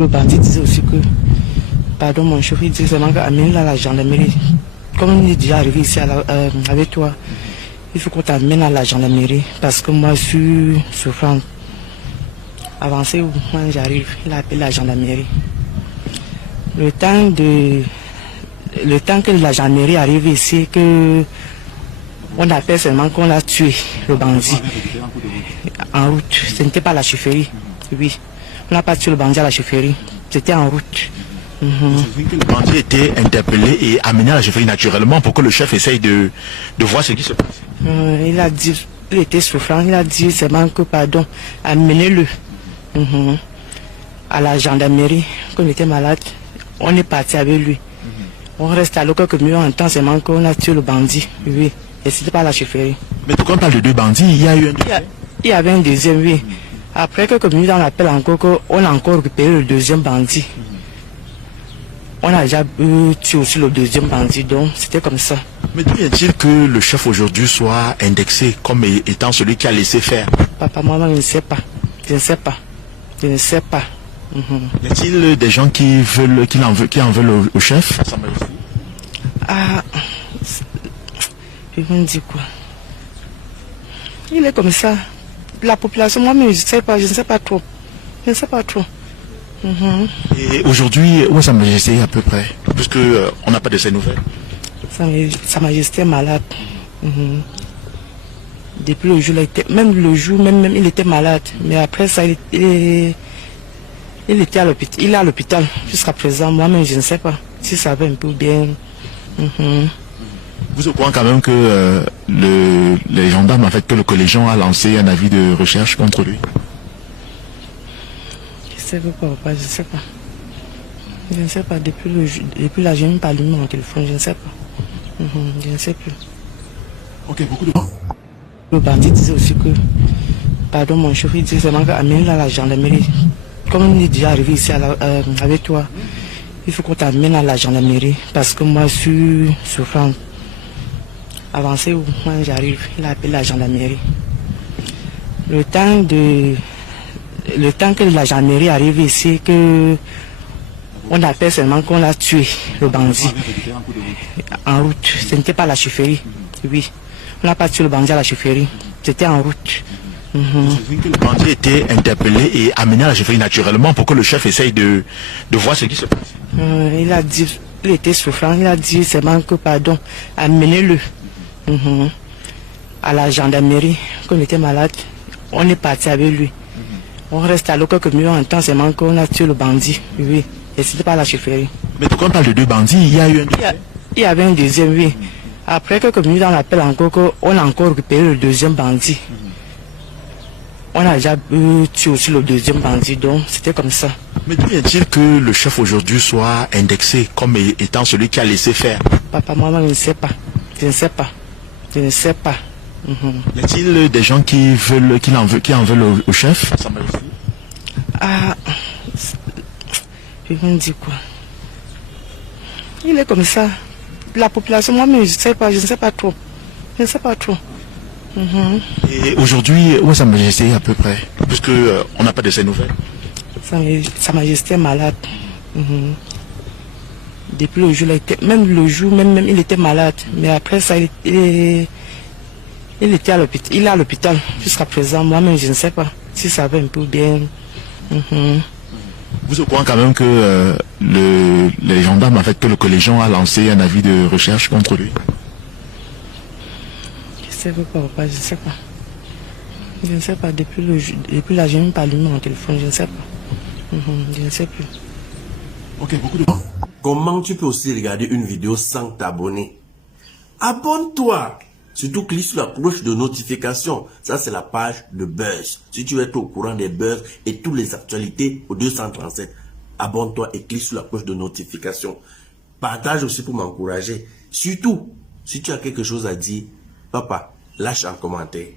Le bandit disait aussi que, pardon mon chef, il disait seulement qu'amène à la gendarmerie. Comme il est déjà arrivé ici avec toi, il faut qu'on t'amène à la gendarmerie parce que moi je suis souffrante. Avancez où moi j'arrive, il a appelé la gendarmerie. Le temps que la gendarmerie arrive ici, que on appelle seulement qu'on a tué le bandit en route. Ce n'était pas la chefferie, oui. On n'a pas tué le bandit à la chefferie, c'était en route. Le bandit était interpellé et amené à la chefferie naturellement pour que le chef essaye de voir ce qui se passe. Il a dit, il était souffrant, il a dit seulement que pardon, amenez-le à la gendarmerie, qu'on était malade. On est parti avec lui. On reste à quelques minutes, en temps seulement qu'on a tué le bandit, oui. Et c'était pas la chefferie. Mais quand on parle de deux bandits, il y a eu un... Il y avait un deuxième, oui. Après quelques minutes, on appelle encore qu'on a encore récupéré le deuxième bandit. On a déjà tué aussi le deuxième bandit, donc c'était comme ça. Mais d'où est-il que le chef aujourd'hui soit indexé comme étant celui qui a laissé faire? Papa, maman, je ne sais pas. Je ne sais pas. Je ne sais pas. Y a-t-il des gens qui en veulent au chef? Ah, je vais me dire quoi? Il est comme ça. La population, moi-même, je ne sais pas trop. Je ne sais pas trop. Et aujourd'hui, où est Sa Majesté à peu près? Puisque on n'a pas de ses nouvelles. Sa Majesté est malade. Depuis le jour, il était malade. Mais après ça, il était à l'hôpital. Il est à l'hôpital jusqu'à présent. Moi-même, je ne sais pas si ça va un peu bien. Vous êtes au courant quand même que les gendarmes, en fait, que le collégien a lancé un avis de recherche contre lui? Je ne sais pas, papa, je ne sais pas. Je ne sais pas, depuis là, je n'ai pas allumé mon téléphone, je ne sais pas. Je ne sais plus. Ok, beaucoup de... Le bandit disait aussi que, pardon mon chef, il disait seulement qu'amène à la gendarmerie. Comme il est déjà arrivé ici avec toi, il faut qu'on t'amène à la gendarmerie parce que moi je suis souffrante. Avancez où moi j'arrive, il a appelé la gendarmerie. Le temps que la gendarmerie arrive ici, que on appelle seulement qu'on a tué le bandit en route. Ce n'était pas la chefferie, oui. On n'a pas tué le bandit à la chefferie, c'était en route. Le bandit était interpellé et amené à la chefferie naturellement pour que le chef essaye de voir ce qui se passe. Il a dit, il était souffrant, il a dit seulement que pardon, amenez-le à la gendarmerie, qu'on était malade. On est parti avec lui. On reste à quelques minutes, en temps seulement qu'on a tué le bandit, oui. Et c'était pas la chefferie. Mais quand on parle de deux bandits, il y a eu un... Il y avait un deuxième, oui. Après quelques minutes, on appelle encore qu'on a encore récupéré le deuxième bandit. On a déjà tué aussi le deuxième bandit, donc c'était comme ça. Mais d'où est-il que le chef aujourd'hui soit indexé comme étant celui qui a laissé faire? Papa, maman, je ne sais pas. Je ne sais pas. Je ne sais pas. Y a-t-il des gens qui en veulent au chef? Ah, je vais me dire quoi? Il est comme ça. La population, moi-même, je ne sais pas trop. Je ne sais pas trop. Et aujourd'hui, où est Sa Majesté à peu près? Puisque on n'a pas de ses nouvelles. Sa Majesté est malade. Depuis le jour, il était malade. Mais après ça, il était à l'hôpital. Il est à l'hôpital jusqu'à présent. Moi-même, je ne sais pas si ça va un peu bien. Vous êtes au courant quand même que les gendarmes, en fait, que le collégien a lancé un avis de recherche contre lui? Je ne sais pas, papa, je ne sais pas. Je ne sais pas, depuis là, je n'ai pas allumé mon téléphone, je ne sais pas. Je ne sais plus. Ok, beaucoup de... Comment tu peux aussi regarder une vidéo sans t'abonner? Abonne-toi! Surtout clique sur la cloche de notification. Ça, c'est la page de Buzz. Si tu veux être au courant des buzz et toutes les actualités au 237, abonne-toi et clique sur la cloche de notification. Partage aussi pour m'encourager. Surtout, si tu as quelque chose à dire, papa, lâche un commentaire.